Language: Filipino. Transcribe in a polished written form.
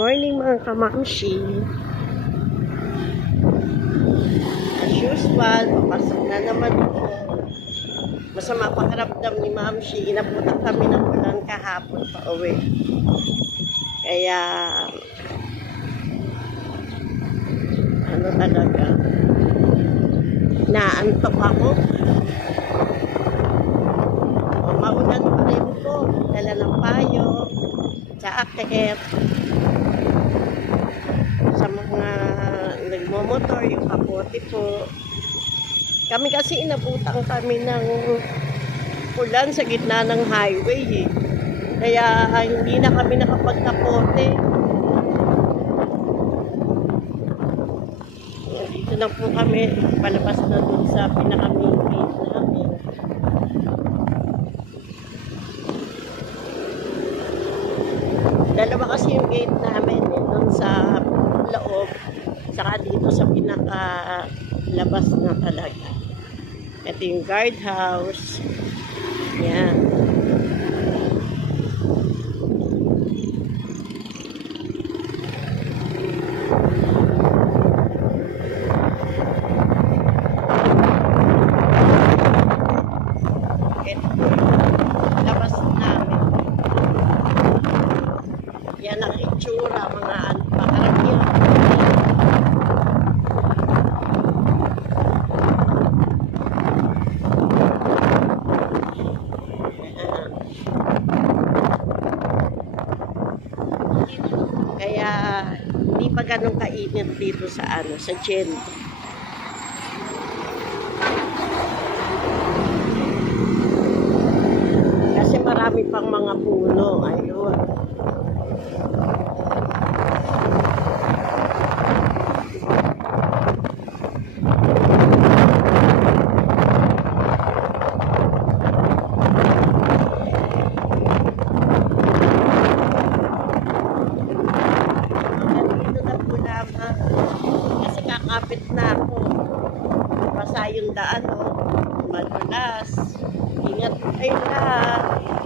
morning mga kamamshi. As usual, papasok na naman po. Masama pakiramdam ni Mamshi. Inabutan kami ng ulan kahapon pa uwi. Kaya, ano talaga, naantok ako. O, maulan pa rin po. Dala ng payo, jacket. Sa mga nagmomotor, yung kapote po. Kami kasi inabutan kami ng ulan sa gitna ng highway eh. Kaya hindi na kami nakapagkapote. Dito na po kami, palabas na dun sa pinaka-main gate namin. Dalawa kasi yung gate namin eh, dun sa loob, saka dito sa pinaka-labas na talaga. Ito yung guardhouse. Yan. Labas namin. Yan ang itsura, mga pakaramihan. Kaya hindi pa ganun kainit dito sa sa Jen. Kasi marami pang mga puno. Ayun. Kasi kakapit na ako. Basa yung daan, oh. Madulas. Ingat kayo lahat.